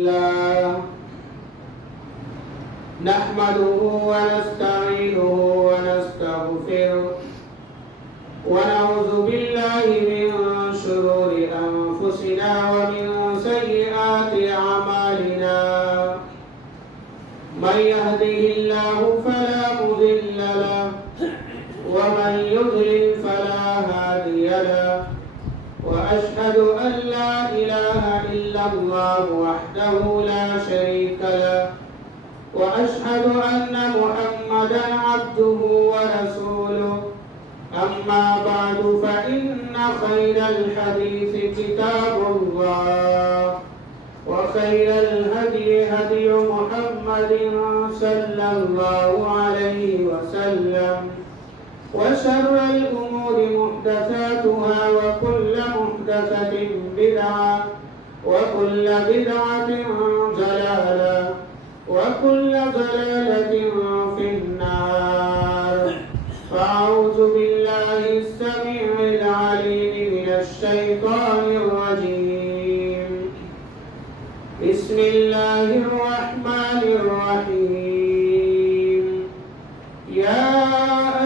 الله نحمده ونستعينه ونستغفره ونعوذ بالله من شرور أنفسنا ومن سيئات أعمالنا من يهده الله فلا مضل له ومن يضلل فلا هادي له وأشهد أن لا إله إلا الله وحده لا شريك له وأشهد أن محمدا عبده ورسوله أما بعد فإن خير الحديث كتاب الله وخير الهدي هدي محمد صلى الله عليه وسلم وشر الأمور محدثاتها وكل محدثة بدعة وكل بدعة ضلالة وكل ضلالة في النار فأعوذ بالله السميع العليم من الشيطان الرجيم بسم الله الرحمن الرحيم يا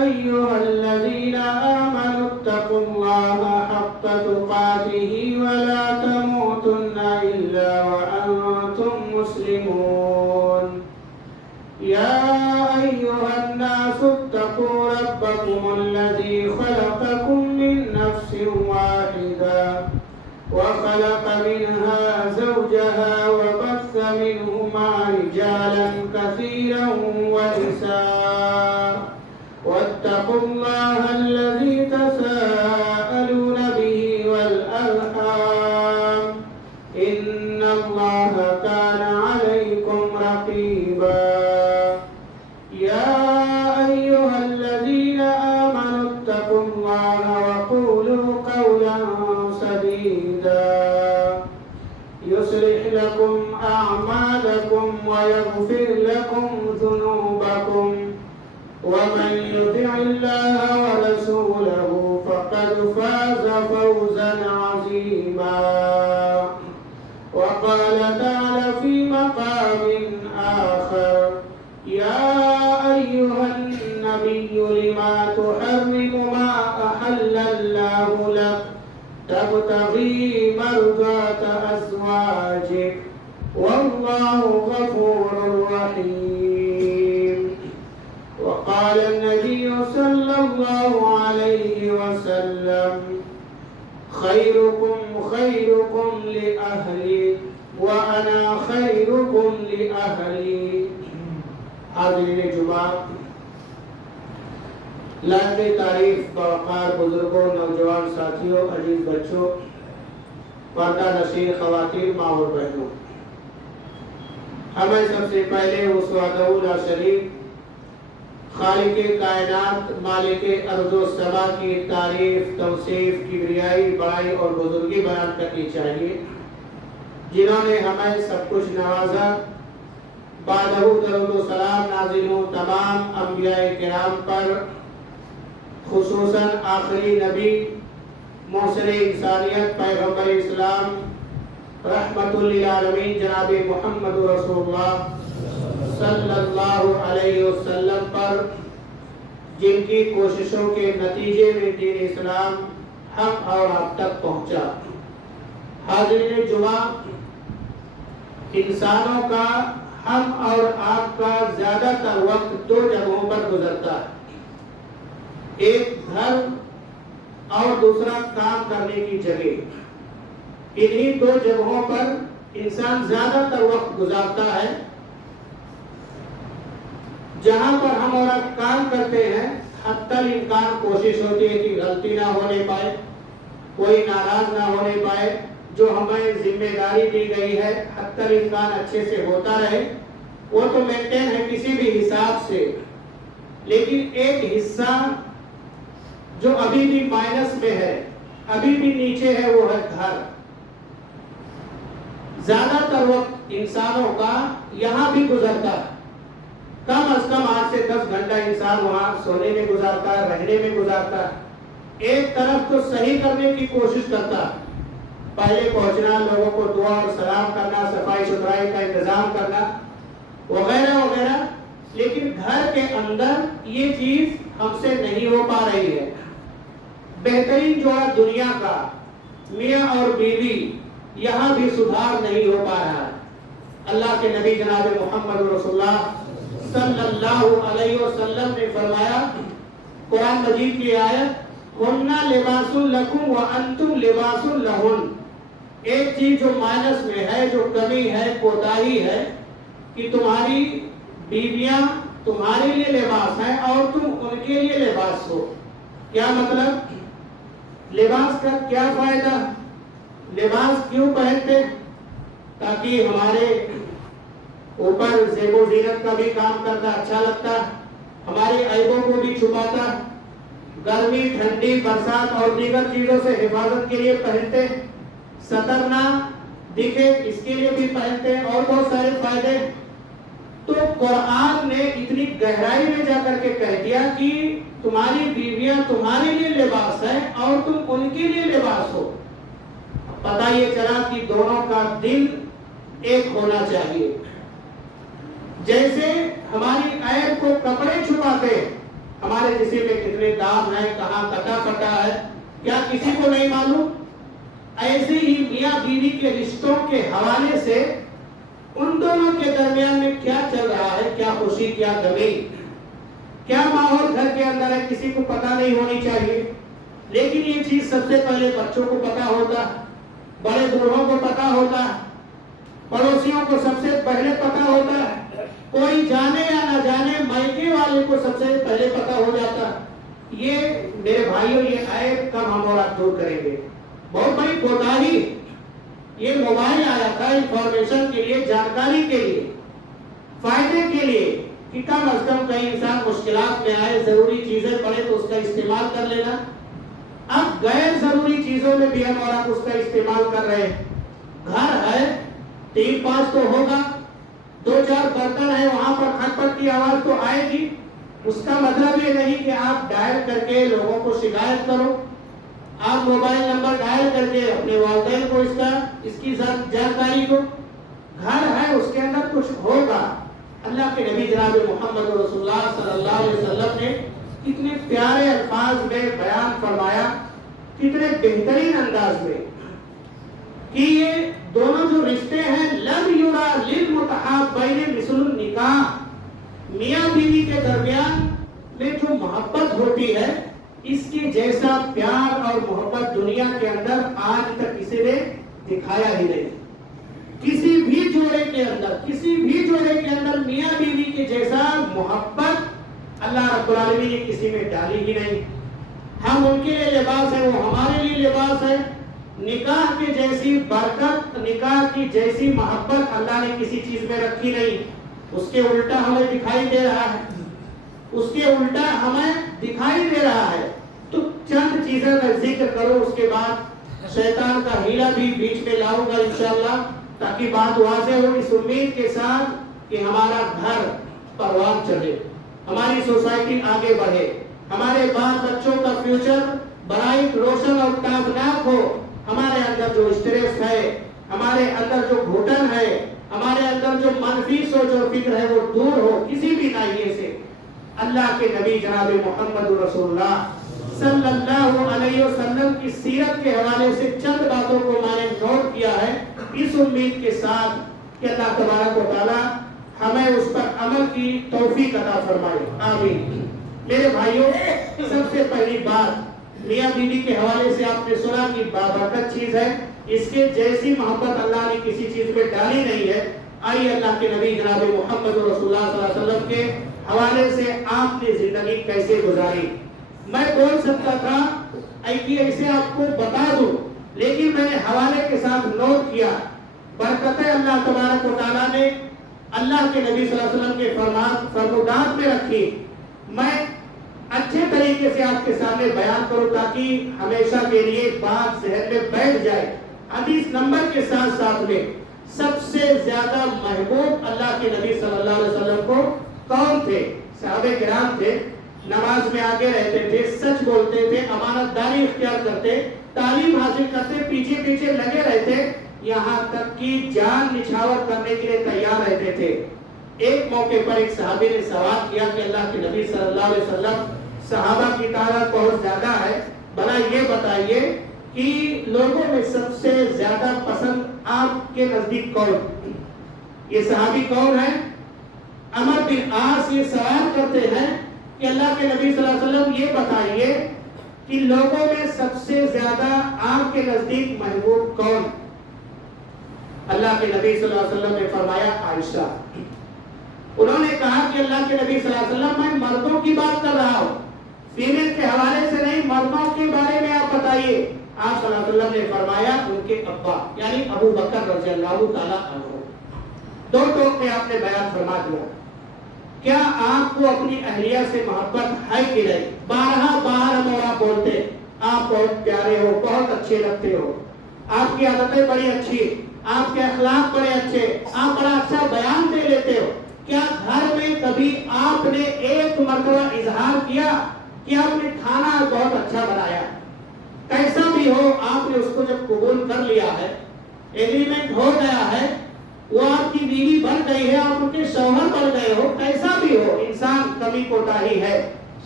أيها الذين آمنوا اتقوا الله حق تقاته ولا تموتن إلا وأنتم مسلمون يا أيها الناس اتقوا ربكم الذي خلقكم من نفس واحدة وخلق منها زوجها وبث منهما رجالا كثيرا ونساء واتقوا الله الذي تساءلون به والأرحام إن الله كان عليكم رقيبا يا أيها الذين آمنوا اتقوا الله وقولوا قولا سديدا يصلح لكم أعمالكم ويغفر لكم ذنوبكم ومن يطع الله ورسوله فقد فاز فوزا عظيما وقال تعالى في مقام آخر يا أيها النبي لما تحرم ما أحل الله لك تبتغي مرضات أزواجك والله غفور رحيم وقال النبي صلى الله عليه وسلم خيركم خيركم لأهلي وأنا خيركم لأهلي حاضرین جمعہ لائق تعریف باوقار بزرگوں نوجوان ساتھیوں عزیز بچوں پردہ نشین خواتین ماں اور بہنوں ہمیں سب سے پہلے اس وحدہ لا شریک خالق کائنات مالک ارض و سما کی تعریف توصیف کبریائی بڑائی اور بزرگی بیان کرنی چاہیے جنہوں نے ہمیں سب کچھ نوازا بعدہ درود و سلام نازل ہوں تمام انبیاء کرام پر خصوصاً آخری نبی محسن انسانیت پیغمبر اسلام رحمت للعالمین جناب محمد رسول اللہ صلی اللہ علیہ وسلم پر جن کی کوششوں کے نتیجے میں دین اسلام ہم اور آپ تک پہنچا حاضرین جمعہ انسانوں کا ہم اور آپ کا زیادہ تر وقت دو جگہوں پر گزرتا ہے ایک گھر اور دوسرا کام کرنے کی جگہ انہی دو جگہوں پر انسان زیادہ تر وقت گزارتا ہے جہاں پر ہم اور آپ کام کرتے ہیں حتی الامکان کوشش ہوتی ہے کہ غلطی نہ ہونے پائے کوئی ناراض نہ ہونے پائے جو ہمیں ذمہ داری دی گئی ہے حتی الامکان اچھے سے ہوتا رہے وہ تو مینٹین ہے کسی بھی حساب سے لیکن ایک حصہ جو ابھی بھی مائنس میں ہے ابھی بھی نیچے ہے وہ ہے گھر زیادہ تر وقت انسانوں کا یہاں بھی گزرتا ہے کم از کم 8 سے 10 گھنٹہ انسان وہاں سونے میں گزارتا ہے رہنے میں گزارتا ہے ایک طرف تو صحیح کرنے کی کوشش کرتا ہے پہلے پہنچنا، لوگوں کو دعا اور سلام کرنا، صفائی ستھرائی کا انتظام کرنا وغیرہ وغیرہ، لیکن گھر کے اندر یہ چیز ہم سے نہیں ہو پا رہی ہے۔ بہترین جوڑا دنیا کا میاں اور بیوی، یہاں بھی سدھار نہیں ہو پا رہا ہے۔ اللہ کے نبی جناب محمد رسول اللہ صلی اللہ علیہ وسلم نے فرمایا، قرآن مجید کی آیت، ہن لباس لکم وانتم لباس لہن، ایک چیز جو مائنس میں ہے، جو کمی ہے، کوتاہی ہے، کہ تمہاری بیویاں تمہارے لیے لباس ہیں اور تم ان کے لیے لباس ہو۔ کیا مطلب؟ لباس کا کیا فائدہ؟ لباس کیوں پہنتے؟ تاکہ ہمارے اوپر زیب و زینت کا بھی کام کرتا، اچھا لگتا، ہمارے عیبوں کو بھی چھپاتا، گرمی، ٹھنڈی، برسات اور دیگر چیزوں سے حفاظت کے لیے پہنتے، ستر نہ دکھے اس کے لیے بھی پہنتے، اور بہت سارے فائدے۔ تو قرآن نے اتنی گہرائی میں جا کر کے کہہ دیا کہ تمہاری بیویاں تمہارے لیے لباس ہیں اور تم ان کے لیے لباس ہو۔ پتہ یہ چلا کہ دونوں کا دل ایک ہونا چاہیے۔ جیسے ہماری عیب کو کپڑے چھپاتے، ہمارے جسم میں کتنے داغ ہیں، کہاں کٹا پھٹا ہے، کیا کسی کو نہیں معلوم؟ ایسے ہی میاں بیوی کے رشتوں کے حوالے سے ان دونوں کے درمیان میں کیا چل رہا ہے، کیا خوشی، کیا غمی، کیا ماحول گھر کے اندر ہے، کسی کو پتہ نہیں ہونی چاہیے۔ لیکن یہ چیز سب سے پہلے بچوں کو پتہ ہوتا، بڑے بوڑھوں کو پتہ ہوتا، پڑوسیوں کو سب سے پہلے پتہ ہوتا، کوئی جانے یا نہ جانے مائکے والے کو سب سے پہلے پتہ ہو جاتا۔ یہ میرے بھائیوں، یہ عیب کب ہم اور آپ دور کریں گے؟ بہت بڑی کوتاہی۔ یہ موبائل آیا تھا انفارمیشن کے لیے، جانکاری کے لیے، فائدے کے لیے، کہ کم از کم کئی انسان مشکلات میں آئے، ضروری چیزیں پڑے تو اس کا استعمال کر لینا۔ اب غیر ضروری چیزوں میں بھی ہم اور آپ اس کا استعمال کر رہے ہیں۔ گھر ہے، 3-5 تو ہوگا، 2-4 برتن ہے، وہاں پر کھٹ پٹ کی آواز تو آئے گی۔ اس کا مطلب یہ نہیں کہ آپ ڈائل کر کے لوگوں کو شکایت کرو، آپ موبائل نمبر ڈائل کر کے اپنے والدین کو اس کی جانکاری دو۔ گھر ہے، اس کے اندر کچھ ہوگا۔ اللہ کے نبی جناب محمد رسول اللہ صلی اللہ علیہ وسلم نے کتنے پیارے الفاظ میں بیان فرمایا، کتنے بہترین انداز میں، کہ یہ دونوں جو رشتے ہیں، لم یرا للمتحابین مثل النکاح، میاں بیوی کے درمیان میں جو محبت ہوتی ہے، اس کے جیسا پیار اور محبت دنیا کے اندر آج تک کسی نے دکھایا ہی نہیں۔ کسی بھی جوڑے کے اندر میاں بیوی کے جیسا محبت اللہ رب العالمین نے کسی میں ڈالی ہی نہیں۔ ہم ان کے لیے لباس ہیں، وہ ہمارے لیے لباس ہے۔ نکاح کی جیسی برکت، نکاح کی جیسی محبت اللہ نے کسی چیز میں رکھی نہیں۔ اس کے الٹا ہمیں دکھائی دے رہا ہے۔ تو چند چیزیں میں ذکر کروں، اس کے بعد شیطان کا ہیلا بھی بیچ میں لاؤں گا انشاءاللہ، تاکہ بات واضح ہو، اس امید کے ساتھ کہ ہمارا گھر پروان چڑھے، ہماری سوسائٹی آگے بڑھے، ہمارے بال بچوں کا فیوچر برائٹ، روشن اور تابناک ہو، ہمارے اندر جو اسٹریس ہے، ہمارے اندر جو گھٹن ہے، ہمارے اندر جو منفی سوچ اور فکر ہے، وہ دور ہو کسی بھی ناحیے سے۔ اللہ کے نبی جناب محمد رسول اللہ صلی اللہ علیہ وسلم کی سیرت کے حوالے سے چند باتوں کو میں نے نوٹ کیا ہے، اس امید کے ساتھ کہ اللہ تبارک و تعالی ہمیں اس پر عمل کی توفیق عطا فرمائے، آمین۔ میرے بھائیوں، سب سے پہلی بات، میاں بیوی کے حوالے سے آپ نے سنا کہ بابرکت چیز ہے، اس کے جیسی محبت اللہ نے کسی چیز میں ڈالی نہیں ہے۔ آئیے اللہ کے نبی جناب محمد رسول اللہ صلی اللہ علیہ وسلم کے حوالے سے آپ نے زندگی کیسے گزاری۔ میں بول سکتا تھا ایسے آپ کو بتا دوں، لیکن میں نے حوالے کے ساتھ نوٹ کیا۔ برکتیں اللہ تبارک و تعالیٰ نے اللہ کے نبی صلی اللہ علیہ وسلم کے فرمودات میں رکھی۔ میں اچھے طریقے سے آپ کے سامنے بیان کروں تاکہ ہمیشہ کے لیے بات ذہن میں بیٹھ جائے۔ حدیث نمبر کے ساتھ ساتھ میں سب سے زیادہ محبوب اللہ کے نبی صلی اللہ علیہ وسلم کو کون تھے؟ صحابہ کرام تھے۔ نماز میں آگے رہتے تھے، سچ بولتے تھے، امانت داری اختیار کرتے، تعلیم حاصل کرتے، پیچھے پیچھے لگے رہتے، یہاں تک کہ جان نچھاور کرنے کے لیے تیار رہتے تھے۔ ایک موقع پر ایک صحابی نے سوال کیا کہ اللہ کے نبی صلی اللہ علیہ وسلم، صحابہ کی تعداد بہت زیادہ ہے، بھلا یہ بتائیے کہ لوگوں میں سب سے زیادہ پسند آپ کے نزدیک کون؟ یہ صحابی کون ہے؟ عمر بن عاص یہ سوال کرتے ہیں کہ اللہ کے نبی صلی اللہ علیہ وسلم یہ بتائیے کہ لوگوں میں سب سے زیادہ آپ کے نزدیک محبوب کون؟ اللہ کے نبی صلی اللہ علیہ وسلم نے فرمایا عائشہ۔ انہوں نے کہا کہ اللہ کے نبی صلی اللہ علیہ وسلم، میں مردوں کی بات کر رہا ہوں، فیمیل کے حوالے سے نہیں، مردوں کے بارے میں آپ بتائیے۔ آپ صلی اللہ علیہ وسلم نے فرمایا ان کے ابا یعنی ابو بکر رضی اللہ تعالیٰ عنہ۔ دو ٹوک میں آپ نے بیان فرما دیا۔ کیا آپ کو اپنی اہلیہ سے محبت ہے کہ نہیں؟ بارہا باہر ہم اور آپ بولتے آپ بہت پیارے ہو، بہت اچھے لگتے ہو، آپ کی عادتیں بڑی اچھی، آپ کے اخلاق بڑے اچھے، آپ بڑا اچھا بیان دے لیتے ہو۔ کیا گھر میں کبھی آپ نے ایک مرتبہ اظہار کیا کہ آپ نے کھانا بہت اچھا بنایا؟ کیسا بھی ہو، آپ نے اس کو جب قبول کر لیا ہے، ایگریمنٹ ہو گیا ہے، وہ آپ کی بیوی بن گئی ہے، آپ ان کے شوہر بن گئے ہو، کیسا بھی ہو، انسان کمی کوتاہی ہے،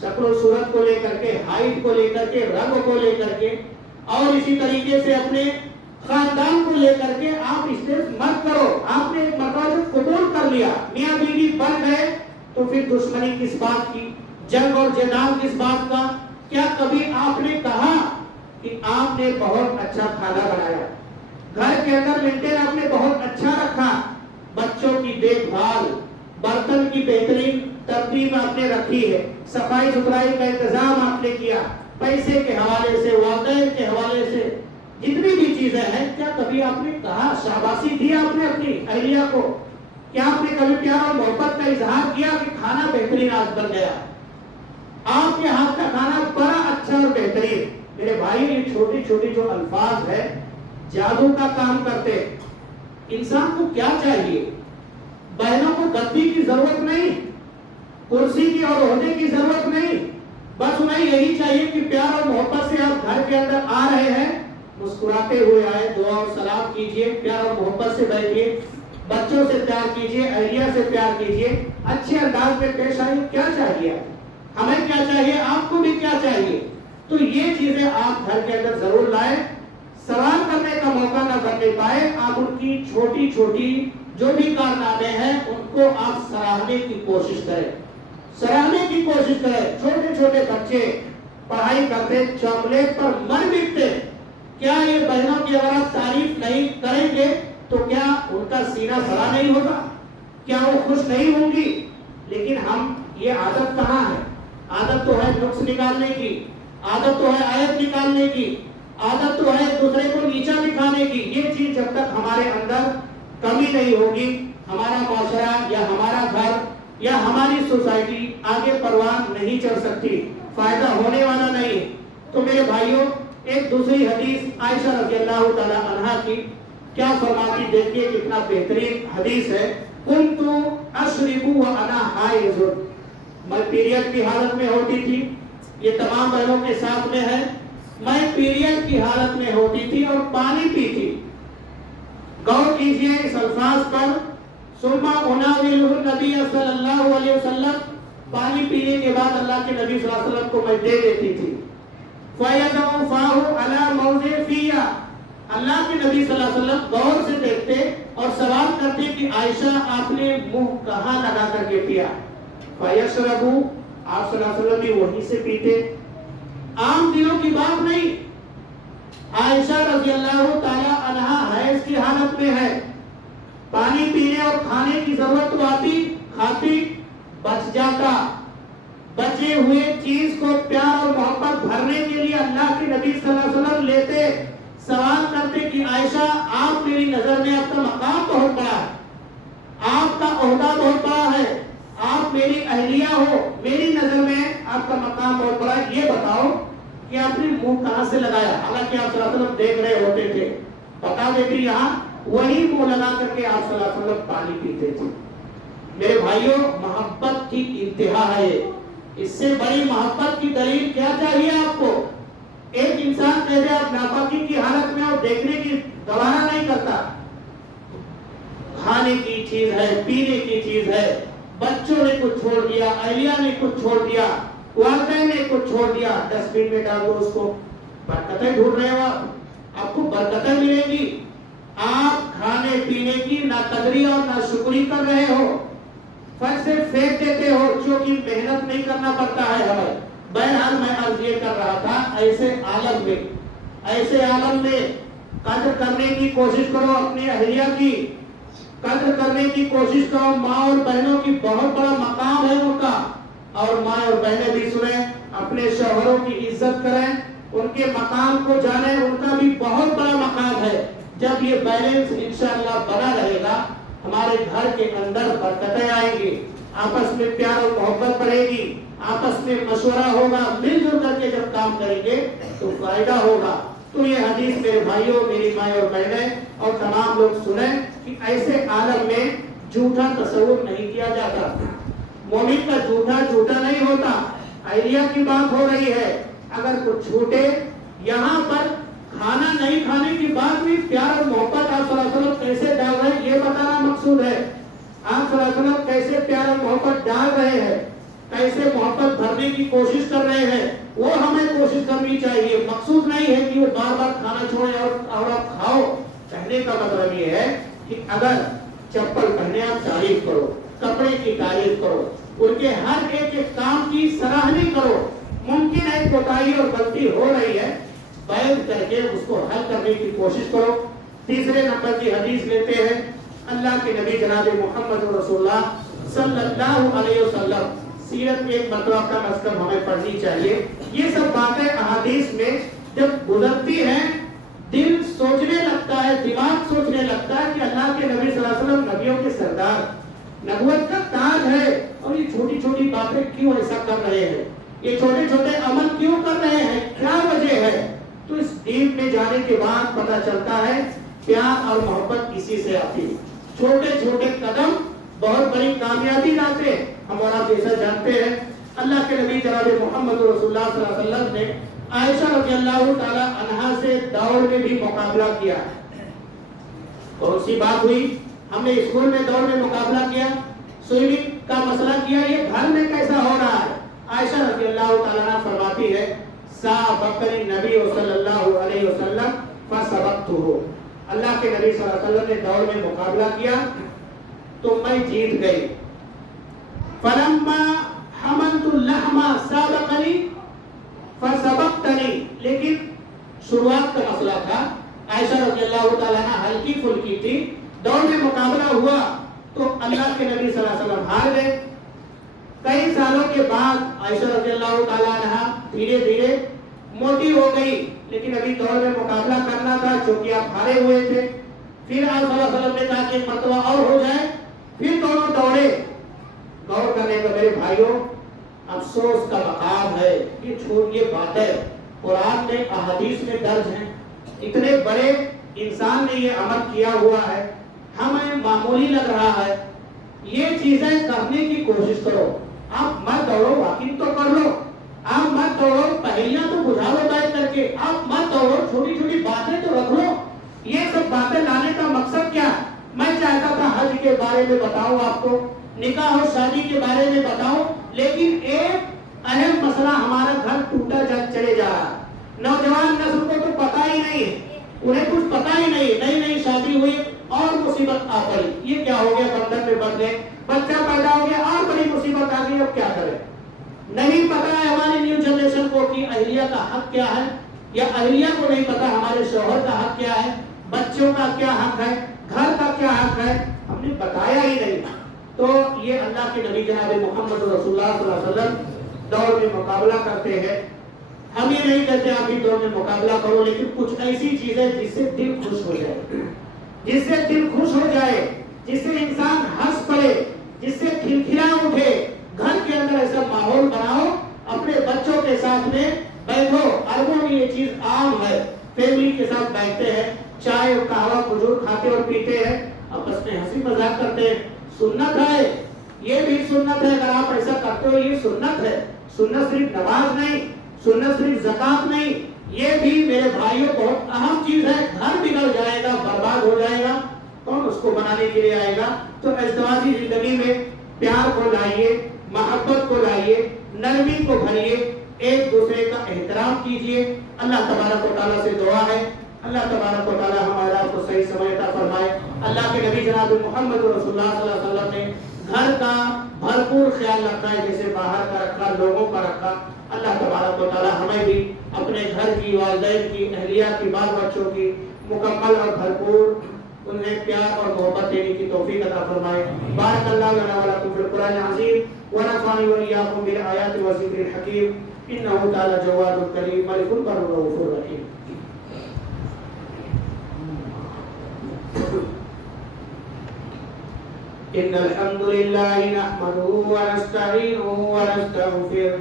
شکل و صورت کو لے کر کے، ہائٹ کو لے کر کے، رنگ کو لے کر کے، اور اسی طریقے سے اپنے خاندان کو لے کر کے آپ اسٹیج مت کرو۔ آپ نے ایک مرتبہ جب قبول کر لیا، میاں بیوی بن گئے، تو پھر دشمنی کس بات کی، جنگ اور جدال کس بات کا؟ کیا کبھی آپ نے کہا کہ آپ نے بہت اچھا کھانا بنایا، گھر کے اندر مینٹین آپ نے بہت اچھا رکھا، بچوں کی دیکھ بھال، برتن کی بہترین ترتیب آپ نے رکھی ہے، صفائی ستھرائی کا انتظام آپ نے کیا، پیسے کے حوالے سے، والدین کے حوالے سے، جتنی بھی چیزیں ہیں، کیا کبھی آپ نے کہا، شاباشی دی آپ نے اپنی اہلیہ کو؟ کیا آپ نے کبھی پیار اور محبت کا اظہار کیا کہ کھانا بہترین آج بن گیا، آپ کے ہاتھ کا کھانا بڑا اچھا اور بہترین؟ میرے بھائی، یہ چھوٹی چھوٹی جو الفاظ ہے جادو کا کام کرتے۔ انسان کو کیا چاہیے؟ بہنوں کو گدی کی ضرورت نہیں، کرسی کی اور عہدے کی ضرورت نہیں، بس انہیں یہی چاہیے کہ پیار اور محبت سے آپ گھر کے اندر آ رہے ہیں، مسکراتے ہوئے آئے، دعا اور سلام کیجئے، پیار اور محبت سے بیٹھیے، بچوں سے پیار کیجئے، اہلیہ سے پیار کیجئے، اچھے انداز میں پیش آئیے۔ کیا چاہیے؟ ہمیں کیا چاہیے؟ آپ کو بھی کیا چاہیے؟ تو یہ چیزیں آپ گھر کے اندر ضرور لائیں۔ سوال کرنے کا موقع نہ کرنے پائے، آپ ان کی چھوٹی چھوٹی جو بھی کارنامے ہیں ان کو آپ سراہنے کی کوشش کریں، سراہنے کی کوشش کریں۔ چھوٹے چھوٹے بچے پڑھائی کرتے، چاکلیٹ پر مر مٹتے، کیا یہ بہنوں کی اگر آپ تعریف نہیں کریں گے تو کیا ان کا سینہ بڑا نہیں ہوگا؟ کیا وہ خوش نہیں ہوں گی؟ لیکن ہم، یہ عادت کہاں ہے؟ عادت تو ہے نقص نکالنے کی، عادت تو ہے آیت نکالنے کی، عادت تو ہے دوسرے کو نیچا دکھانے کی۔ یہ چیز جب تک ہمارے اندر کمی نہیں ہوگی، ہمارا معاشرہ یا ہمارا گھر یا ہماری سوسائٹی آگے پروان نہیں چل سکتی، فائدہ ہونے والا نہیں۔ تو میرے بھائیوں، ایک دوسری حدیث عائشہ رضی اللہ تعالی عنہا کی کیا فرماتی، دیکھیے کتنا بہترین حدیث ہے۔ کنت اشرب وانا حائض، میں پیریڈ کی حالت میں ہوتی تھی، یہ تمام بہنوں کے ساتھ میں ہے، میں پیریڈ کی حالت میں ہوتی تھی اور پانی پیتی۔ غور کیجئے اس الفاظ پر، ثم اناولہ النبی صلی اللہ علیہ وسلم، پانی پینے کے بعد اللہ کے نبی صلی اللہ علیہ وسلم کو میں دے دیتی تھی۔ فَيَدَعُ فَاهُ عَلَى مَوْضِعٍ فِيهَا، اللہ کے نبی صلی اللہ علیہ وسلم غور سے دیکھتے اور سوال کرتے کہ عائشہ آپ نے منہ کہاں لگا کر کے پیا؟ فَيَشْرَبُ، آپ صلی اللہ علیہ وسلم بھی وہیں سے پیتے۔ عام دنوں کی بات نہیں، عائشہ رضی اللہ تعالی عنہا حیض کی حالت میں ہے، پانی پینے اور کھانے کی ضرورت تو آتی، کھاتی، بچ جاتا، بچے ہوئے چیز کو پیار اور محبت بھرنے کے لیے اللہ کے نبی صلی اللہ علیہ وسلم لیتے، سوال کرتے کہ عائشہ آپ میری نظر میں، آپ کا مقام بہت بڑا ہے، آپ کا عہدہ بہت بڑا ہے، آپ میری اہلیہ ہو، میری نظر میں آپ کا مقام بہت بڑا ہے، یہ بتاؤ کہ آپ نے منہ کہاں سے لگایا؟ حالانکہ آپ صلی اللہ علیہ وسلم دیکھ رہے ہوتے تھے، بتا دیتی یہاں وہی منہ لگا کر کے آپ صلی اللہ علیہ وسلم پانی پیتے تھے۔ میرے بھائیوں، محبت کی انتہا ہے، اس سے بڑی محبت کی دلیل کیا چاہیے آپ کو؟ ایک انسان کہہ دے آپ ناپاکی کی حالت میں اور دیکھنے کی گوارا نہیں کرتا. کھانے کی چیز ہے، پینے کی چیز ہے، بچوں نے کچھ چھوڑ دیا، اہلیہ نے کچھ چھوڑ دیا، والدین نے کچھ چھوڑ دیا، ڈسٹ بن میں ڈال دو اس کو. برکتیں ڈھونڈ رہے ہو آپ کو برکتیں ملیں گی. آپ کھانے پینے کی نہ قدری اور نہ شکری کر رہے ہو، فرض سے پھینک دیتے ہو کیونکہ محنت نہیں کرنا پڑتا ہے ہمیں. بہرحال میں عرض یہ کر رہا تھا، ایسے عالم میں قدر کرنے کی کوشش کرو، اپنی اہلیہ کی قدر کرنے کی کوشش کرو. ماں اور بہنوں کی بہت بڑا مقام ہے ان کا، اور ماں اور بہنیں بھی سنیں، اپنے شوہروں کی عزت کریں، ان کے مقام کو جانیں، ان کا بھی بہت بڑا مقام ہے. جب یہ بیلنس انشاءاللہ بنا رہے گا، ہمارے گھر کے اندر برکتیں آئیں گی، آپس میں پیار اور محبت بڑھے گی، آپس میں مشورہ ہوگا، مل جل کر کے جب کام کریں گے تو فائدہ ہوگا. تو یہ حدیث میرے بھائیوں، میری ماں اور بہنیں اور تمام لوگ سنیں کہ ایسے عالم میں جھوٹا تصور نہیں کیا جاتا. مومن کا جھوٹا نہیں ہوتا. اہلیہ کی بات ہو رہی ہے، اگر کچھ چھوٹے، یہاں پر کھانا نہیں کھانے کی بات بھی پیار اور محبت آپ صلی اللہ علیہ وسلم کیسے ڈال رہے ہیں یہ بتانا مقصود ہے. آپ صلی اللہ علیہ وسلم کیسے پیار اور محبت ڈال رہے ہیں، کیسے محبت بھرنے کی کوشش کر رہے ہیں، وہ ہمیں کوشش کرنی چاہیے. مقصود نہیں ہے کہ وہ بار بار کھانا چھوڑیں اور آپ کھاؤ. کہنے کا مطلب یہ ہے کہ اگر چپل پہنے آپ تعریف کرو، کپڑے کی تعریف کرو، ان کے ہر ایک کام کی سراہنی کرو. ممکن ہے کوتاہی اور غلطی ہو رہی ہے، بیٹھ کر کے اس کو حل کرنے کی کوشش کرو. تیسرے نمبر کی حدیث لیتے ہیں. اللہ کے نبی جناب محمد رسول اللہ صلی اللہ علیہ وسلم سیرت ایک مرتبہ کا مذکر ہمیں پڑھنی چاہیے. یہ سب باتیں احادیث میں جب گزرتی ہیں، دل سوچنے لگتا ہے، دماغ سوچنے لگتا ہے کہ اللہ کے نبی صلی اللہ علیہ وسلم نبیوں کے سردار، نبوت کا تاج ہے، اور یہ چھوٹی چھوٹی باتیں کیوں ایسا کر رہے ہیں، یہ چھوٹے چھوٹے عمل کیوں کر رہے ہیں، کیا وجہ ہے. تو اس دین میں جانے کے بعد پتہ چلتا ہے پیار اور محبت اسی سے آتی ہے. چھوٹے چھوٹے قدم بہت بڑی کامیابی لاتے ہیں. ہم اور آپ جیسا جانتے ہیں اللہ کے نبی جناب محمد رسول اللہ صلی اللہ علیہ وسلم نے عائشہ رضی اللہ تعالی عنہا سے دوڑ میں بھی مقابلہ کیا. اور اسی بات ہوئی، ہم نے اسکول میں دوڑ میں مقابلہ کیا، سوئمنگ کا مسئلہ کیا، یہ گھر میں کیسا ہو رہا ہے. عائشہ رضی اللہ تعالی عنہ فرماتی ہے سابقنی نبی صلی اللہ علیہ وسلم فسبقته. اللہ کے نبی صلی اللہ علیہ وسلم نے دوڑ میں مقابلہ کیا تو میں جیت گئی. فلما حملت اللحم سابقنی فسبقتنی. لیکن شروعات کا مسئلہ تھا، عائشہ رضی اللہ تعالی عنہ ہلکی پھلکی تھی، دوڑ میں مقابلہ ہوا تو اللہ کے نبی صلی اللہ علیہ وسلم ہار گئے. کئی سالوں کے بعد عائشہ رضی اللہ تعالی عنہ دھیرے دھیرے موٹی ہو گئی، لیکن ابھی دوڑ میں مقابلہ کرنا تھا چونکہ آپ ہارے ہوئے تھے. پھر آپ صلی اللہ علیہ وسلم نے کہا کہ ایک مرتبہ اور ہو جائے، پھر دونوں دوڑے. غور کرنے کا میرے بھائیوں افسوس کا مقام ہے، یہ چھوٹی باتیں قرآن میں احادیث میں درج ہیں. اتنے بڑے انسان نے یہ عمل کیا ہوا ہے، ہمیں معمولی لگ رہا ہے. یہ چیزیں کرنے کی کوشش کرو. آپ مت دوڑو، واقعی تو کر لو. آپ مت دوڑو، پہلیاں تو بجھا لو بیٹھ کر کے. آپ مت دوڑو، چھوٹی چھوٹی باتیں تو رکھ لو. یہ سب باتیں لانے کا مقصد کیا؟ میں چاہتا تھا حج کے بارے میں بتاؤں آپ کو، نکاح اور شادی کے بارے میں بتاؤں، لیکن ایک اہم مسئلہ ہمارا گھر ٹوٹا چلے جا رہا. نوجوان نسل کو تو پتا ہی نہیں ہے، انہیں کچھ پتا ہی نہیں. نئی نئی شادی ہوئی اور مصیبت آ پڑی. یہ کیا ہو گیا؟ بندھن میں بندھ گئے، بچہ پیدا ہو گیا اور بڑی مصیبت آ گئی. اب کیا کریں؟ نہیں پتا ہے ہماری نیو جنریشن کو کہ اہلیہ کا حق کیا ہے، یا اہلیہ کو نہیں پتا ہمارے شوہر کا حق کیا ہے، بچوں کا کیا حق ہے، گھر کا کیا حق ہے. ہم نے بتایا ہی نہیں. تو یہ اللہ کے نبی جناب محمد رسول اللہ صلی اللہ علیہ وسلم دوڑ میں مقابلہ کرتے ہیں. ہم یہ نہیں کہتے آپ بھی دوڑ میں مقابلہ کرو، لیکن کچھ ایسی چیزیں جس سے دل خوش ہو جائے، جس سے دل خوش ہو جائے، جس سے انسان ہنس پڑے، جس سے کھلکھلا اٹھے. گھر کے اندر ایسا ماحول بناؤ، اپنے بچوں کے ساتھ میں بیٹھو. عربوں میں یہ چیز عام ہے، فیملی کے ساتھ بیٹھتے ہیں، چائے اور قہوہ کھجور کھاتے اور پیتے ہیں، آپس میں ہنسی مذاق کرتے ہیں. سنت ہے، یہ بھی سنت ہے. اگر آپ ایسا کرتے ہو یہ سنت ہے. سنت صرف نماز نہیں، سنت صرف زکات نہیں، یہ بھی میرے بھائیوں بہت اہم چیز ہے. گھر بگڑ جائے گا، برباد ہو جائے گا، کون اس کو بنانے کے لیے آئے گا؟ تو ازدواجی زندگی میں پیار کو لائیے، محبت کو لائیے، نرمی کو بھریے، ایک دوسرے کا احترام کیجیے. اللہ تبارک و تعالیٰ سے دعا ہے، اللہ تبارک و تعالیٰ ہمارا آپ کو صحیح سمجھ عطا فرمائے. اللہ کے نبی جناب محمد رسول اللہ صلی اللہ علیہ وسلم نے گھر کا بھرپور خیال رکھا ہے، جیسے باہر کا رکھا، لوگوں کا رکھا. اللہ تبارک و تعالیٰ ہمیں بھی اپنے گھر کی، والدین کی، اہلیہ کی، بال بچوں کی مکمل اور بھرپور انہیں پیار اور محبت دینے کی توفیق عطا فرمائے. بارک اللہ لنا و لکم فی القرآن العظیم ونفعنی وإیاکم بالآیات والذکر الحکیم. انہ تعالی جواد کریم ملک البر الرؤوف الرحیم. ان الحمد لله نحمده ونستعينه ونستغفره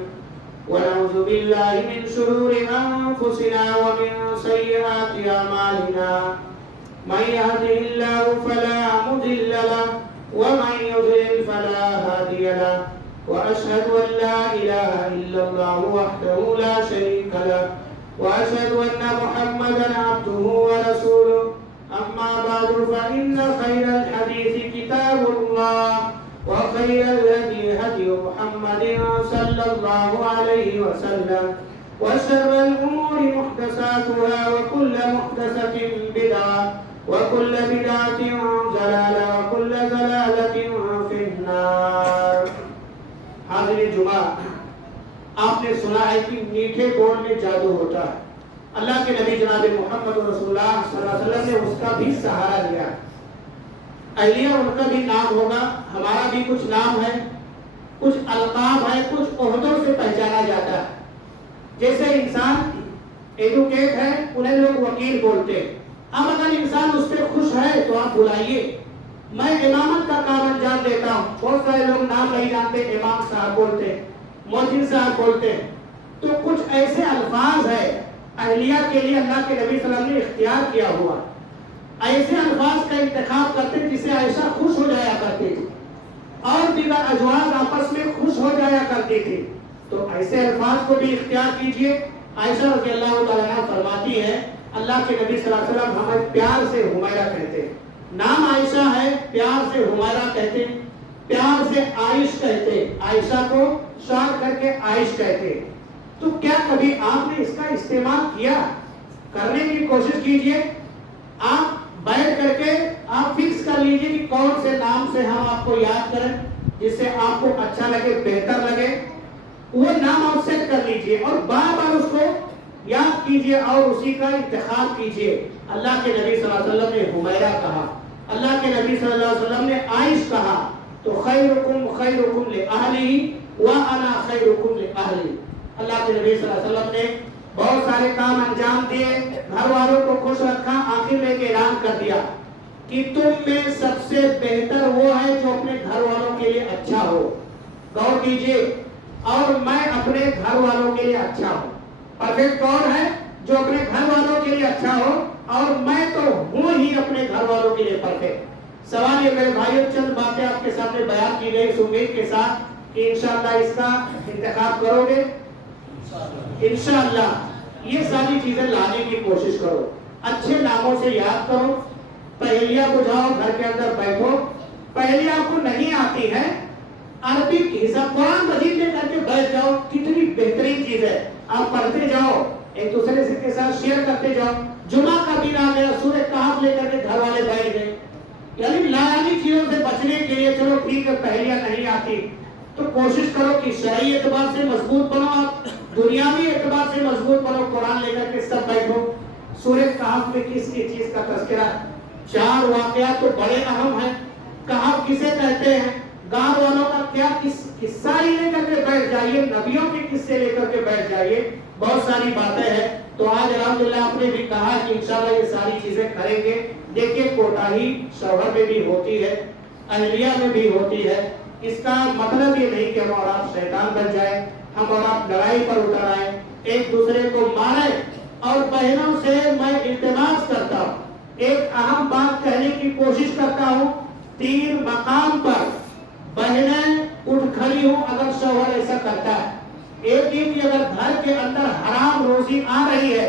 ونعوذ بالله من شرور انفسنا ومن سيئات اعمالنا. من يهده الله فلا مضل له ومن يضلل فلا هادي له. واشهد ان لا اله الا الله وحده لا شريك له واشهد ان محمدا عبده ورسوله. اما بعد فان خير الحديث كتاب الله وخير الهدي هدي محمد صلى الله عليه وسلم وشر الامور محدثاتها وكل محدثة بدعة وكل بدعة ضلالة وكل ضلالة في النار. حاضرین جمعہ، آپ نے سنا ہے کہ میٹھے بول میں جادو ہوتا ہے. اللہ کے نبی جناب محمد رسول اللہ صلی اللہ علیہ وسلم نے اس کا بھی سہارا لیا. اہلیہ ان کا بھی نام ہوگا، ہمارا بھی کچھ نام ہے، کچھ القاب ہے، کچھ عہدوں سے پہچانا جاتا ہے. جیسے انسان ایڈوکیٹ ہے، انہیں لوگ وکیل بولتے ہیں. اب اگر انسان اس پہ خوش ہے تو آپ بلائیے. میں امامت کا کام انجام دیتا ہوں، بہت سارے لوگ نام نہیں جانتے، امام صاحب بولتے ہیں، مؤذن صاحب بولتے ہیں. تو کچھ ایسے الفاظ ہیں اہلیہ کے لیے اللہ کے نبی صلی اللہ علیہ وسلم نے اختیار کیا ہوا. ایسے الفاظ کا انتخاب کرتے جس سے عائشہ خوش ہو جایا کرتی تھی اور دیگر ازواج آپس میں خوش ہو جایا کرتی تھی. تو ایسے الفاظ کو بھی اختیار کیجئے. عائشہ رضی اللہ تعالیٰ عنہا فرماتی ہے اللہ کے نبی صلی اللہ علیہ وسلم ہمیں پیار سے حمیرہ کہتے ہیں. نام عائشہ ہے، پیار سے حمیرہ کہتے ہیں، پیار سے عائش کہتے ہیں، عائشہ کو شاد کر کے عائش کہتے ہیں. تو کیا کبھی آپ نے اس کا استعمال کیا؟ کرنے کی کوشش کیجئے. آپ بیٹھ کر کے آپ فکس کر لیجئے کہ کون سے نام سے ہم آپ کو یاد کریں جس سے آپ کو اچھا لگے، بہتر لگے. وہ نام آپ سیٹ کر لیجئے اور بار بار اس کو یاد کیجئے اور اسی کا انتخاب کیجئے. اللہ کے نبی صلی اللہ علیہ وسلم نے حمیرہ کہا، اللہ کے نبی صلی اللہ علیہ وسلم نے عائش کہا. تو خیرکم خیرکم لأہلہ وأنا خیرکم لأہلی. اللہ کے نبی صلی اللہ علیہ وسلم نے بہت سارے کام انجام دیے، گھر والوں کو خوش رکھا، آخر میں ایک اعلان کر دیا کہ تم میں سب سے بہتر وہ ہے جو اپنے گھر والوں کے لیے اچھا ہو. غور کیجئے، اور میں اپنے گھر والوں کے لیے اچھا ہوں. پرفیکٹ کون ہے؟ جو اپنے گھر والوں کے لیے اچھا ہو، اور میں تو ہوں ہی اپنے گھر والوں کے لیے پرفیکٹ. سوال یہ میرے بھائیوں، چند باتیں آپ کے سامنے بیان کی گئی اس امید کے ساتھ کہ انشاءاللہ اس کا انتخاب کرو گے. انشاءاللہ یہ ساری چیزیں لانے کی کوشش کرو. اچھے ناموں سے یاد کرو. پہلیہ کو جاؤ، گھر کے اندر بیٹھو. پہلیہ کو نہیں آتی ہے، عربی کی حساب قرآن مجید میں کر کے بیٹھ جاؤ. کتنی بہترین چیز ہے. آپ پڑھتے جاؤ، ایک دوسرے سے کے ساتھ شیئر کرتے جاؤ. جمعہ کا دن آ گیا، سورہ کہف لے کر کے گھر والے بیٹھ گئے. یعنی لایانی چیزوں سے بچنے کے لیے چلو ٹھیک ہے پہلیہ نہیں آتی تو کوشش کرو کہ شرعی اعتبار سے مضبوط بنو، آپ دنیاوی اعتبار سے مضبوط بنو. قرآن لے کر کے سب بیٹھو. سورہ کہف میں کس کی چیز کا تذکرہ؟ 4 واقعات تو بڑے اہم ہیں. کہف کسے کہتے ہیں؟ گاؤں والوں کا کیا قصہ ہی لے کر کے بیٹھ جائیے، نبیوں کے قصے لے کر کے بیٹھ جائیے. بہت ساری باتیں ہیں. تو آج الحمدللہ آپ نے بھی کہا کہ انشاءاللہ یہ ساری چیزیں کریں گے. دیکھیے کوتاہی شوہر میں بھی ہوتی ہے، اہلیہ میں بھی ہوتی ہے. اس کا مطلب یہ نہیں کہ ہم اور آپ شیطان بن جائیں، ہم اور آپ لڑائی پر اتر آئیں، ایک دوسرے کو ماریں. اور بہنوں سے میں التماس کرتا ہوں، ایک اہم بات کہنے کی کوشش کرتا ہوں. 3 مقام پر بہنیں اٹھ کھڑی ہوں اگر شوہر ایسا کرتا ہے. ایک یہ کہ اگر گھر کے اندر حرام روزی آ رہی ہے،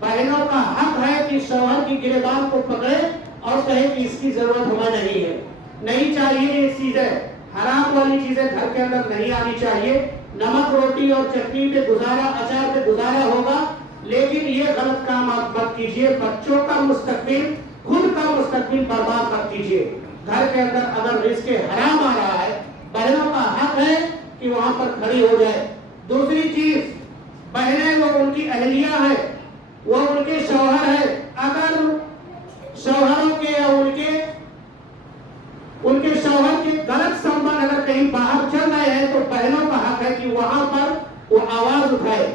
بہنوں کا حق ہے کہ شوہر کی گریبان کو پکڑے اور کہے کہ اس کی ضرورت ہمیں نہیں ہے، نہیں چاہیے یہ چیزیں، حرام والی چیزیں گھر کے اندر نہیں آنی چاہیے۔ نمک روٹی اور چٹنی پہ گزارا، اچار پہ گزارا ہوگا، لیکن یہ غلط کام آپ مت کیجیے، بچوں کا مستقبل، خود کا مستقبل برباد مت کیجیے۔ گھر کے اندر اگر رزق حرام آ رہا ہے، بہنوں کا حق ہے کہ وہاں پر کھڑی ہو جائے۔ دوسری چیز، بہنیں وہ ان کی اہلیہ ہے، وہ ان کے شوہر ہے، اگر شوہروں کے یا ان کے شوہر کے غلط سنبند اگر کہیں باہر چل رہے ہیں تو بہنوں کا حق ہے کہ وہاں پر وہ آواز اٹھائے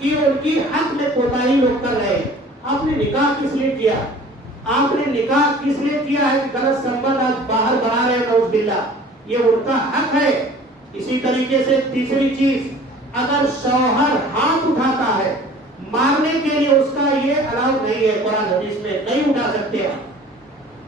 کہ ان کی حق میں کوتاہی لوگ کر رہے ہیں۔ آپ نے نکاح کس لیے کیا؟ آپ نے نکاح کس لیے کیا ہے کہ غلط سنبند آپ باہر بنا رہے ہیں؟ نعوذ باللہ، یہ ان کا حق ہے۔ اسی طریقے سے تیسری چیز، اگر شوہر ہاتھ اٹھاتا ہے مارنے کے لیے، اس کا یہ الاؤ نہیں ہے، قرآن حدیث میں نہیں اٹھا سکتے آپ۔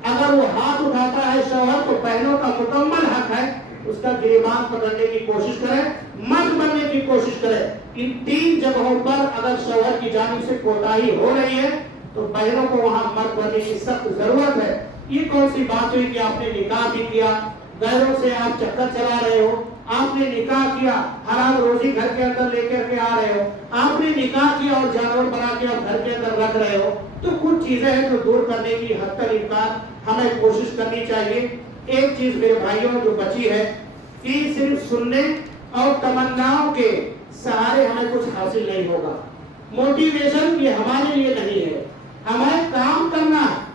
اگر وہ ہاتھ اٹھاتا ہے شوہر تو بہنوں کا مکمل حق ہے اس کا گریبان پکڑنے کی کوشش کرے، مرد بننے کی کوشش کرے۔ ان تین جگہوں پر اگر شوہر کی جانب سے کوتاہی ہو رہی ہے تو بہنوں کو وہاں مرد بننے کی سخت ضرورت ہے۔ یہ کون سی بات ہوئی کہ آپ نے نکاح بھی کیا، غیروں سے آپ چکر چلا رہے ہو، آپ نے نکاح کیا، حرام روزی گھر کے اندر لے کر کے آ رہے ہو، آپ نے نکاح کیا اور جانور بنا کے آپ گھر کے اندر رکھ رہے ہو، تو کچھ چیزیں ہیں جو دور کرنے کی حد تک امکان ہمیں کوشش کرنی چاہیے۔ ایک چیز میرے بھائیوں جو بچی ہے کہ صرف سننے اور تمناؤں کے سہارے ہمیں کچھ حاصل نہیں ہوگا۔ موٹیویشن یہ ہمارے لیے نہیں ہے، ہمیں کام کرنا ہے۔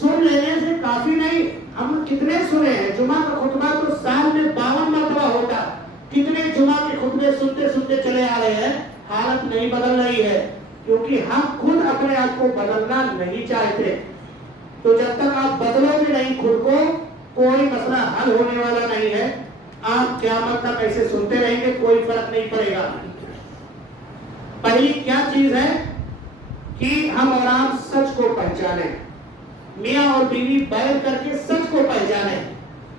سن لینے سے کافی نہیں، ہم کتنے سنے ہیں؟ جمعہ کا خطبہ تو سال میں 52 مرتبہ ہوتا، کتنے جمعہ کے خطبے سنتے سنتے چلے آ رہے ہیں، حالت نہیں بدل رہی ہے، کیونکہ ہم خود اپنے آپ کو بدلنا نہیں چاہتے۔ تو جب تک آپ بدلو گے نہیں خود کو، کوئی مسئلہ حل ہونے والا نہیں ہے۔ آپ قیامت تک ایسے سنتے رہیں گے، کوئی فرق نہیں پڑے گا۔ پہلی کیا چیز ہے کہ ہم اور آپ سچ کو پہچانیں، میاں اور بیوی بیٹھ کر کے سچ کو پہچانیں۔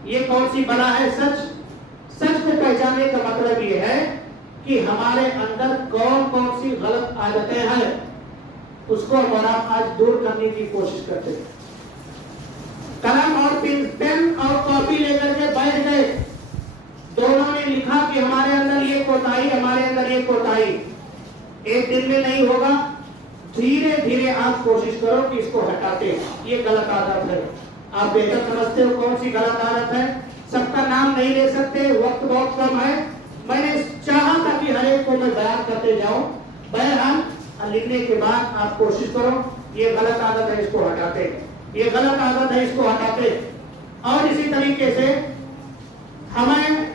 یہ کون سی بلا ہے؟ سچ۔ سچ کو پہچاننے کا مطلب یہ ہے کہ ہمارے اندر کون کون سی غلط عادتیں ہیں، اس کو ہم اور آپ آج دور کرنے کی کوشش کرتے ہیں۔ قلم اور پین اور کاپی لے کر کے بیٹھ گئے، دونوں نے لکھا کہ ہمارے اندر یہ کوتاہی، ہمارے اندر یہ کوتاہی۔ ایک دن میں نہیں ہوگا، دھیرے دھیرے آپ کوشش کرو کہ اس کو ہٹاتے۔ یہ غلط عادت ہے، آپ بہتر سمجھتے ہو کون سی غلط عادت ہے۔ سب کا نام نہیں لے سکتے، وقت بہت کم ہے، میں نے چاہا تھا کہ ہر ایک کو میں بیان کرتے جاؤں۔ بہرحال لکھنے کے بعد آپ کوشش کرو، یہ غلط عادت ہے، اس کو ہٹاتے، یہ غلط عادت ہے، اس کو ہٹاتے۔ اور اسی طریقے سے ہمیں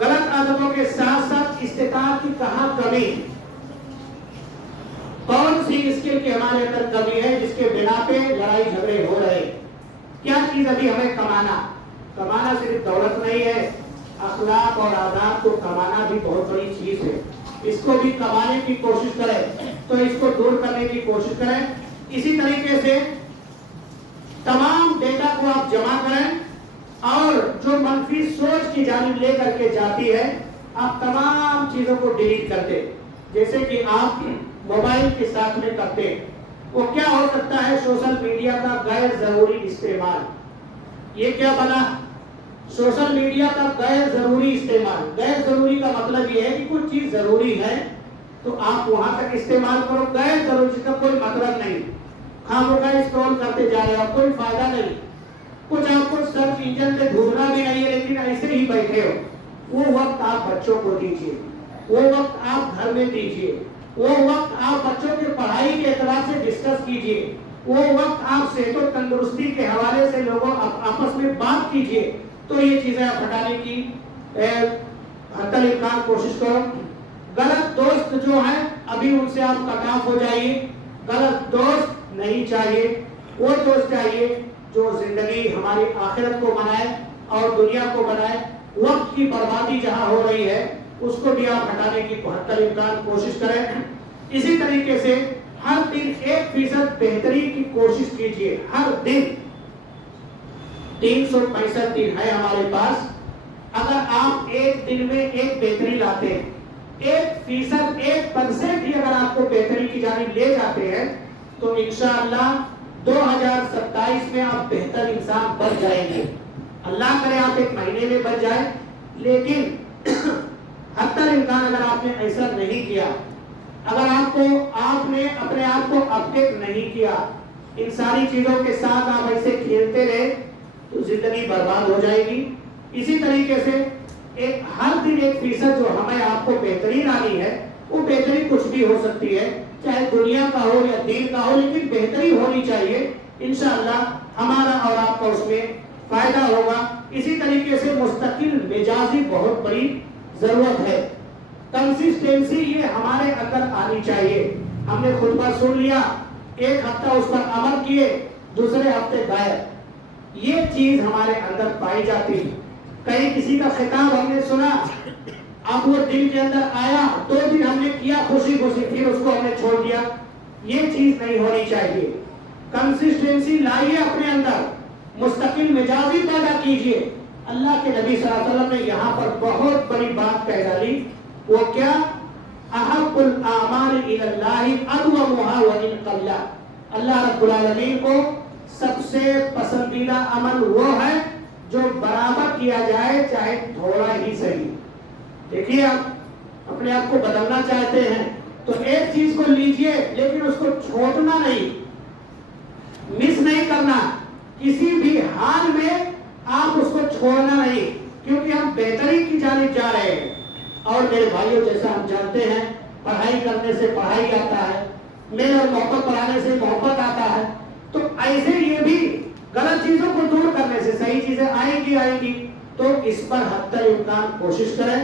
غلط عادتوں کے ساتھ ساتھ استطاعت کی کہاں کمی، کون سی اسکل کی ہمارے اندر کمی ہے جس کے بنا پہ لڑائی جھگڑے ہو رہے، کیا چیز ابھی ہمیں کمانا صرف دولت نہیں ہے، اخلاق اور آداب کو کمانا بھی بہت بڑی چیز ہے، اس کو بھی کمانے کی کوشش کریں، تو اس کو دور کرنے کی کوشش کریں۔ اسی طریقے سے تمام ڈیٹا کو آپ جمع کریں اور جو منفی سوچ کی جانب لے کر کے جاتی ہے، آپ تمام چیزوں کو ڈیلیٹ کرتے، جیسے کہ آپ موبائل کے ساتھ میں کرتے۔ وہ کیا ہو سکتا ہے؟ سوشل میڈیا کا غیر ضروری استعمال۔ یہ کیا بنا؟ سوشل میڈیا کا غیر ضروری استعمال۔ غیر ضروری کا مطلب یہ ہے کہ کوئی چیز ضروری ہے تو آپ وہاں تک استعمال کرو، غیر ضروری کا کوئی مطلب نہیں، خاموخواہ اسکرول کرتے جا رہے ہو، کوئی فائدہ نہیں، کچھ آپ کو سرچ انجن پہ ڈھونڈنا بھی نہیں ہے لیکن ایسے ہی بیٹھے ہو۔ وہ وقت آپ بچوں کو دیجیے، وہ وقت آپ گھر میں دیجیے، وہ وقت آپ بچوں کی پڑھائی کے اعتبار سے ڈسکس کیجیے، وہ وقت آپ صحت و تندرستی کے حوالے سے لوگوں آپس میں بات کیجیے۔ تو یہ چیزیں آپ ہٹانے کی حتی الامکان کوشش کرو۔ غلط دوست جو ہیں ابھی ان سے آپ کٹ آف ہو جائیے، غلط دوست نہیں چاہیے، وہ دوست چاہیے جو زندگی ہماری آخرت کو بنائے اور دنیا کو بنائے۔ وقت کی بربادی جہاں ہو رہی ہے اس کو بھی آپ ہٹانے کی حتی الامکان کوشش کریں۔ اسی طریقے سے ہر دن 1% بہتری کی کوشش کیجیے، ہر دن 365 دن ہے ہمارے پاس، اگر آپ ایک دن میں ایک بہتری لاتے ہیں 1% 1% ہی اگر آپ کو بہتری کی جانب لے جاتے ہیں تو انشاءاللہ 2027 میں آپ بہتر انسان بن جائیں گے. اللہ کرے آپ ایک مہینے میں بن جائیں، لیکن حتی الامکان اگر آپ نے ایسا نہیں کیا، اگر آپ نے اپنے آپ کو اپڈیٹ نہیں کیا، ان ساری چیزوں کے ساتھ آپ ایسے کھیلتے رہے تو زندگی برباد ہو جائے گی. اسی طریقے سے ہر دن 1% جو ہمیں آپ کو بہتری لانی ہے، وہ بہتری کچھ بھی ہو سکتی ہے، چاہے دنیا کا ہو یا دین کا ہو، لیکن بہتری ہونی چاہیے. انشاءاللہ ہمارا اور آپ کا اس میں فائدہ ہوگا. اسی طریقے سے مستقل مزاجی بہت بڑی ضرورت ہے. کنسسٹنسی یہ ہمارے اندر آنی چاہیے. ہم نے خطبہ سن لیا، ایک ہفتہ اس پر عمل کیے، دوسرے ہفتے غائب، یہ چیز ہمارے اندر پائی جاتی ہے. کہیں کسی کا خطاب ہم نے سنا، اب وہ دل کے اندر آیا، 2 دن ہم نے کیا خوشی خوشی، پھر اس کو ہم نے چھوڑ دیا. یہ چیز نہیں ہونی چاہیے. کنسسٹنسی لائیے اپنے اندر، مستقل مزاجی پیدا کیجئے. اللہ کے نبی صلی اللہ علیہ وسلم نے یہاں پر بہت بڑی بات کہہ ڈالی. وہ کیا؟ احب الاعمال الی اللہ ادومها وان قل. اللہ رب العالمین کو سب سے پسندیدہ عمل وہ ہے جو برابر کیا جائے، چاہے تھوڑا ہی صحیح. دیکھیے آپ اپنے آپ کو بدلنا چاہتے ہیں تو ایک چیز کو لیجئے، لیکن اس کو چھوڑنا نہیں، مس نہیں کرنا. کسی بھی حال میں آپ اس کو چھوڑنا نہیں، کیونکہ ہم بہتری کی جانب جا رہے ہیں. اور میرے بھائیوں، جیسا ہم جانتے ہیں، پڑھائی کرنے سے پڑھائی آتا ہے، میل اور محبت بڑھانے سے محبت آتا ہے. تو ایسے یہ بھی غلط چیزوں کو دور کرنے سے صحیح چیزیں آئیں گی. تو اس پر حتی الامکان کوشش کریں.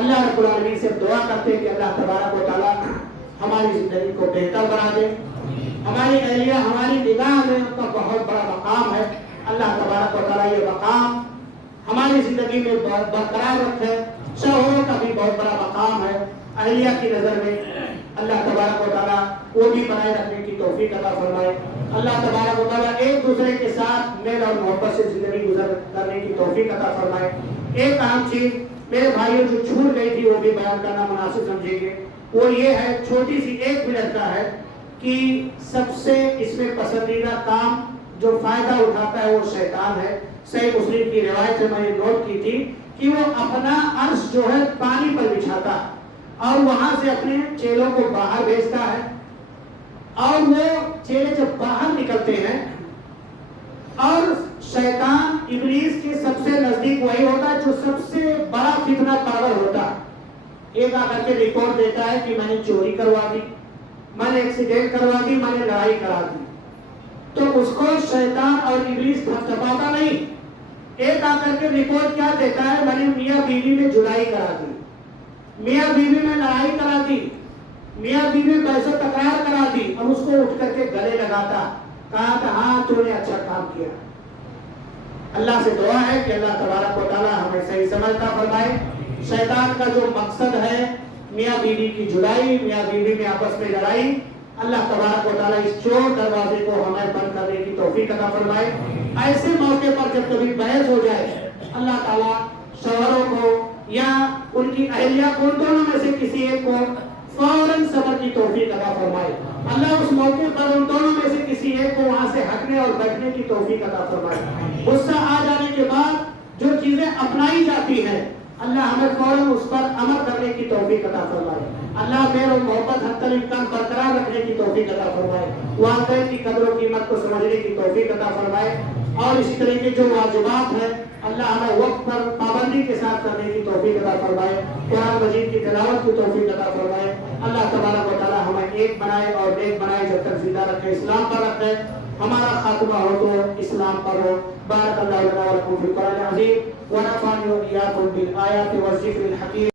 اللہ رب العالمین سے دعا کرتے ہیں کہ اللہ تبارک و تعالیٰ ہماری زندگی کو بہتر بنا دے. ہماری اہلیہ ہماری نگاہ میں ان کا بہت بڑا مقام ہے. اللہ تبارک و تعالیٰ یہ مقام ہماری زندگی میں برقرار رکھے. شوہروں کا بھی بہت بڑا مقام ہے اہلیہ کی نظر میں. اللہ تبارک و تعالیٰ وہ بھی بنائے رکھنے کی توفیق عطا فرمائے. اللہ تبارک و تعالیٰ ایک دوسرے کے ساتھ میل اور محبت سے زندگی گزر کرنے کی توفیق عطا فرمائے. ایک اہم چیز میرے بھائیوں جو چھوٹ گئی تھی وہ بھی بیان کرنا مناسب سمجھیں گے. وہ یہ ہے، چھوٹی سی 1 منٹ کا ہے، کہ سب سے اس میں پسندیدہ کام جو فائدہ اٹھاتا ہے وہ شیطان ہے. صحیح مسلم کی روایت سے میں نے نوٹ کی تھی کہ وہ اپنا عرش جو ہے پانی پر بچھاتا اور وہاں سے اپنے چیلوں کو باہر بھیجتا ہے. اور وہ چیلے جب باہر نکلتے ہیں اور شیطان ابلیس کے سب سے نزدیک وہی ہوتا ہے جو سب سے بڑا فتنہ پرور ہوتا ہے. ایک آ کر کے رپورٹ دیتا ہے کہ میں نے چوری کروا دی، میں نے ایکسیڈنٹ کروا دی، میں نے لڑائی کرا دی. تو اس کو شیطان اور ابلیس تھپاتا نہیں. ایک آ کر کے رپورٹ کیا دیتا ہے؟ میں نے میاں بیوی میں جدائی کرا دی، میاں بیوی میں لڑائی کرا دی، میاں بیوی میں بحث و تکرار کرا دی. اور اس کو اٹھ کر کے گلے لگاتا، کہا کہ ہاں تو نے اچھا کام کیا. اللہ سے دعا ہے کہ اللہ تبارک و تعالی ہمیں صحیح سمجھتا فرمائے. شیطان کا جو مقصد ہے میاں بیوی کی جدائی، میاں بیوی میں آپس میں لڑائی، اللہ تبارک و تعالیٰ اس چور دروازے کو ہمیں بند کرنے کی توفیق عطا فرمائے. ایسے موقع پر جب کبھی بحث ہو جائے، اللہ تعالیٰ شوہروں کو یا ان کی اہلیہ کو، ان دونوں میں سے کسی ایک کو فوراً صبر کی توفیق عطا فرمائے. اللہ اس موقع پر ان دونوں میں سے کسی ایک کو وہاں سے ہٹنے اور بیٹھنے کی توفیق عطا فرمائے. غصہ آ جانے کے بعد جو چیزیں اپنائی جاتی ہیں، اللہ ہمیں فوراً اس پر عمل کرنے کی توفیق عطا فرمائے. اللہ میل اور محبت حتی الامکان برقرار رکھنے کی توفیق عطا فرمائے. والدین کی قدر و قیمت کو سمجھنے کی توفیق عطا فرمائے. اور اسی طرح کے جو واجبات ہیں اللہ ہمیں وقت پر پابندی کے ساتھ کرنے کی توفیق عطا فرمائے. قرآن مجید کی تلاوت کی توفیق عطا فرمائے. اللہ تبارک و تعالی ہمیں ایک بنائے اور نیک بنائے، جب تک زندہ رکھے، اسلام پر رکھے. ہمارا خاتمہ ہو تو اسلام پر ہو. بارک اللہ لنا و لکم فی القرآن العظیم ونفعني وإياكم بالآيات والذكر الحكيم.